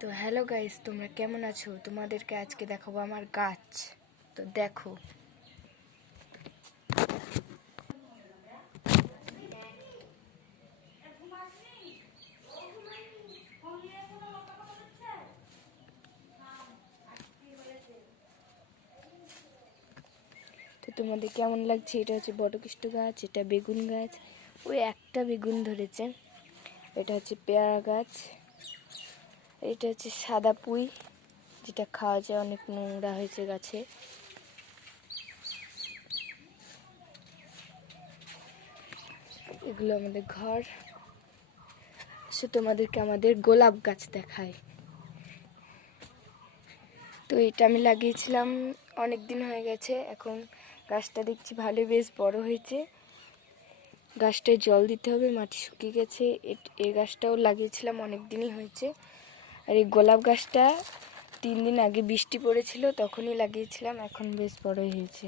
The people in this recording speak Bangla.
তো হ্যালো গাইস, তোমরা কেমন আছো? তোমাদেরকে আজকে দেখাবো আমার গাছ। তো দেখো, তো তোমাদের কেমন লাগছে? এটা হচ্ছে বটকৃষ্ণ গাছ, এটা বেগুন গাছ, ওই একটা বেগুন ধরেছে। এটা হচ্ছে পেয়ারা গাছ, এটা হচ্ছে সাদা পুঁই, যেটা খাওয়া যায়, অনেক নোংরা হয়েছে গাছে। এগুলো আমাদের ঘর। সে তোমাদেরকে আমাদের গোলাপ গাছ দেখায়। তো এটা আমি লাগিয়েছিলাম, অনেক দিন হয়ে গেছে। এখন গাছটা দেখছি ভালোই বেশ বড় হয়েছে। গাছটায় জল দিতে হবে, মাটি শুকিয়ে গেছে। এই গাছটাও লাগিয়েছিলাম, অনেক দিনই হয়েছে। আর এই গোলাপ গাছটা 3 দিন আগে বৃষ্টি পড়েছিল, তখনই লাগিয়েছিলাম, এখন বেশ বড়ই হয়েছে।